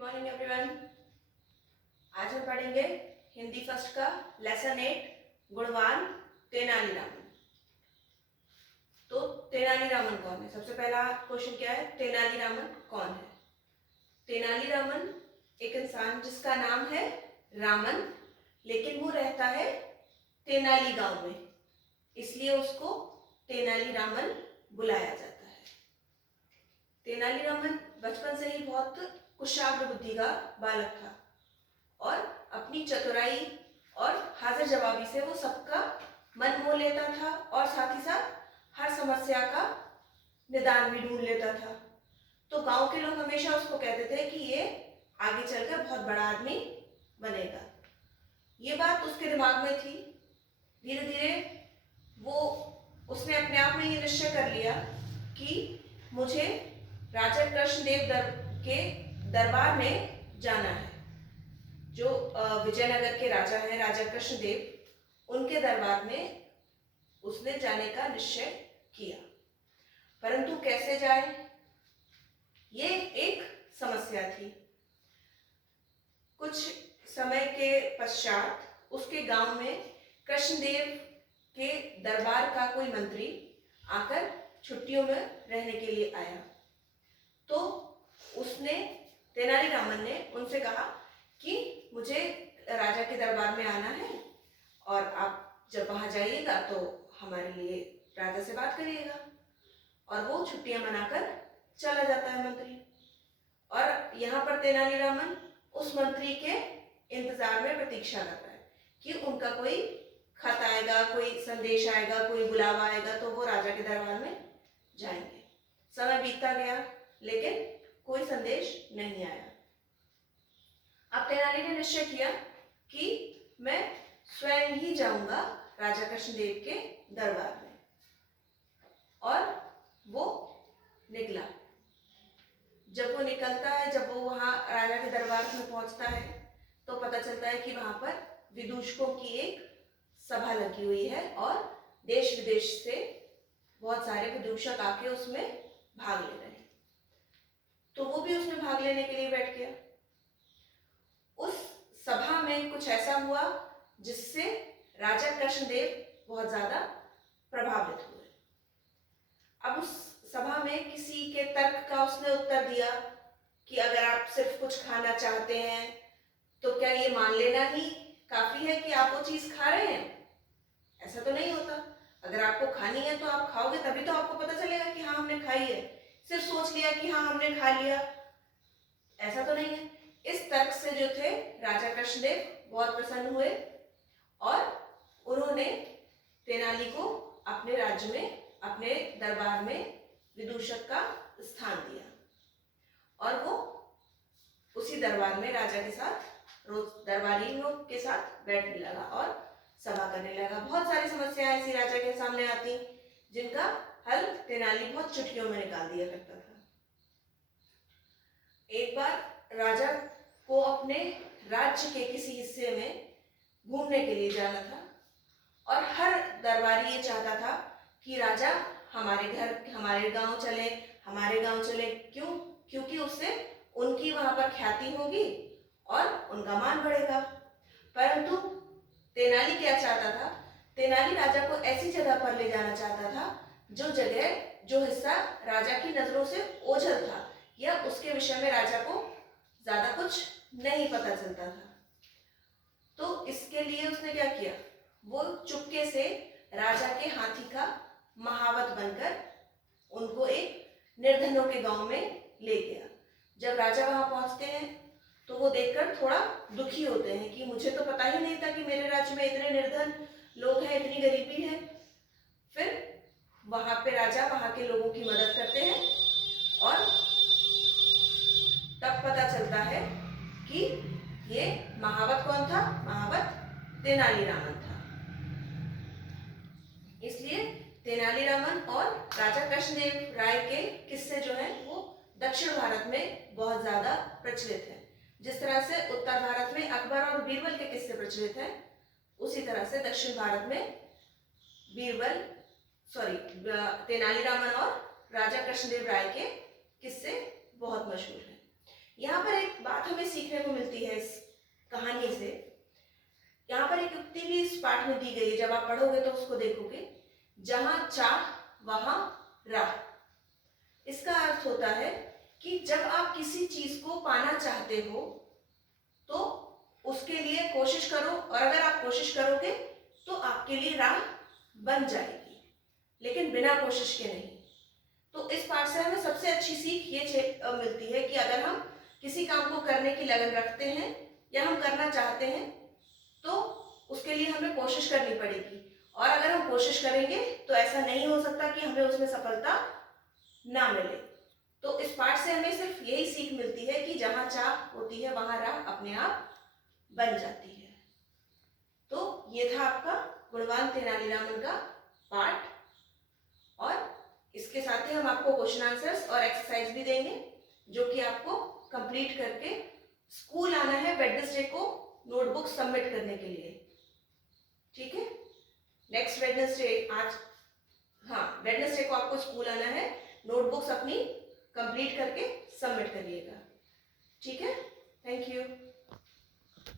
Morning everyone. आज हम पढ़ेंगे हिंदी फर्स्ट का लेसन 8 गुणवान तेनालीरामन। तो तेनालीरामन कौन है? सबसे पहला क्वेश्चन क्या है, तेनालीरामन कौन है? तेनालीरामन एक इंसान जिसका नाम है रामन, लेकिन वो रहता है तेनाली गांव में, इसलिए उसको तेनालीरामन बुलाया जाता है। तेनालीरामन बचपन से ही बहुत कुशाग्र बुद्धि का बालक था और अपनी चतुराई और हाजिर जवाबी से वो सबका मन मोह लेता था और साथ ही साथ हर समस्या का निदान भी ढूंढ लेता था। तो गांव के लोग हमेशा उसको कहते थे कि ये आगे चलकर बहुत बड़ा आदमी बनेगा। ये बात उसके दिमाग में थी। धीरे धीरे उसने अपने आप में ये निश्चय कर लिया कि मुझे राजा कृष्णदेव के दरबार में जाना है। जो विजयनगर के राजा हैं, राजा कृष्णदेव, उनके दरबार में उसने जाने का निश्चय किया, परंतु कैसे जाए ये एक समस्या थी। कुछ समय के पश्चात उसके गांव में कृष्णदेव के दरबार का कोई मंत्री आकर छुट्टियों में रहने के लिए आया। तो उसने तेनालीरामन ने उनसे कहा कि मुझे राजा के दरबार में आना है और आप जब वहां जाइएगा तो हमारे लिए राजा से बात करिएगा। और वो छुट्टियां मनाकर चला जाता है मंत्री। और यहाँ पर तेनालीरामन उस मंत्री के इंतजार में प्रतीक्षा करता है कि उनका कोई खत आएगा, कोई संदेश आएगा, कोई बुलावा आएगा तो वो राजा के दरबार में जाएंगे। समय बीतता गया लेकिन कोई संदेश नहीं आया। अब तेनाली ने निश्चय किया कि मैं स्वयं ही जाऊंगा राजा कृष्णदेव के दरबार में। और वो निकला। जब वो निकलता है, जब वो वहां राजा के दरबार में पहुंचता है तो पता चलता है कि वहां पर विदूषकों की एक सभा लगी हुई है और देश विदेश से बहुत सारे विदूषक आके उसमें भाग ले रहे हैं। तो वो भी उसमें भाग लेने के लिए बैठ गया। उस सभा में कुछ ऐसा हुआ जिससे राजा कृष्णदेव बहुत ज्यादा प्रभावित हुए। अब उस सभा में किसी के तर्क का उसने उत्तर दिया कि अगर आप सिर्फ कुछ खाना चाहते हैं तो क्या ये मान लेना ही काफी है कि आप वो चीज खा रहे हैं? ऐसा तो नहीं होता। अगर आपको खानी है तो आप खाओगे, तभी तो आपको पता चलेगा कि हाँ हमने खाई है। सिर्फ सोच लिया कि हाँ हमने खा लिया, ऐसा तो नहीं है। इस तर्क से जो थे राजा कृष्णदेव बहुत प्रसन्न हुए और उन्होंने तेनाली को अपने राज्य में, अपने दरबार में विदूषक का स्थान दिया और वो उसी दरबार में राजा के साथ, रोज दरबारियों के साथ बैठने लगा और सभा करने लगा। बहुत सारी समस्याएं ऐसी राजा के सामने आती जिनका हल तेनाली बहुत चुटकियों में निकाल दिया करता था। एक बार राजा को अपने राज्य के किसी हिस्से में घूमने के लिए जाना था और हर दरबारी ये चाहता था कि राजा हमारे गांव चले। क्यों? क्योंकि उससे उनकी वहां पर ख्याति होगी और उनका मान बढ़ेगा। परंतु तेनाली क्या चाहता था? तेनाली राजा को ऐसी जगह पर ले जाना चाहता था जो हिस्सा राजा की नजरों से ओझल था या उसके विषय में राजा को ज्यादा कुछ नहीं पता चलता था। तो इसके लिए उसने क्या किया? वो चुपके से राजा के हाथी का महावत बनकर उनको एक निर्धनों के गांव में ले गया। जब राजा वहां पहुंचते हैं तो वो देखकर थोड़ा दुखी होते हैं कि मुझे तो पता ही नहीं था कि मेरे राज्य में इतने निर्धन लोग हैं, इतनी गरीबी है। फिर वहां पे राजा वहां के लोगों की मदद करते हैं और तब पता चलता है कि ये महावत कौन था? महावत तेनालीरामन था। इसलिए तेनालीरामन और राजा कृष्णदेव राय के किस्से जो हैं वो दक्षिण भारत में बहुत ज्यादा प्रचलित हैं। जिस तरह से उत्तर भारत में अकबर और बीरबल के किस्से प्रचलित हैं, उसी तरह से दक्षिण भारत में तेनालीरामन और राजा कृष्णदेव राय के किस्से बहुत मशहूर हैं। यहाँ पर एक बात हमें सीखने को मिलती है इस कहानी से। यहाँ पर एक युक्ति भी इस पाठ में दी गई है, जब आप पढ़ोगे तो उसको देखोगे, जहां चाह वहां राह। इसका अर्थ होता है कि जब आप किसी चीज को पाना चाहते हो तो उसके लिए कोशिश करो, और अगर आप कोशिश करोगे तो आपके लिए राह बन जाएगी, लेकिन बिना कोशिश के नहीं। तो इस पाठ से हमें सबसे अच्छी सीख ये मिलती है कि अगर हम किसी काम को करने की लगन रखते हैं या हम करना चाहते हैं तो उसके लिए हमें कोशिश करनी पड़ेगी, और अगर हम कोशिश करेंगे तो ऐसा नहीं हो सकता कि हमें उसमें सफलता ना मिले। तो इस पाठ से हमें सिर्फ यही सीख मिलती है कि जहां चाह होती है वहां राह अपने आप बन जाती है। तो ये था आपका गुणवान तेनालीरामन का पाठ, और इसके साथ ही हम आपको क्वेश्चन आंसर्स और एक्सरसाइज भी देंगे, जो कि आपको कंप्लीट करके स्कूल आना है वेडनेसडे को नोटबुक सबमिट करने के लिए। ठीक है, नेक्स्ट वेडनेसडे, आज हाँ वेडनेसडे को आपको स्कूल आना है, नोटबुक्स अपनी कंप्लीट करके सबमिट करिएगा। ठीक है, थैंक यू।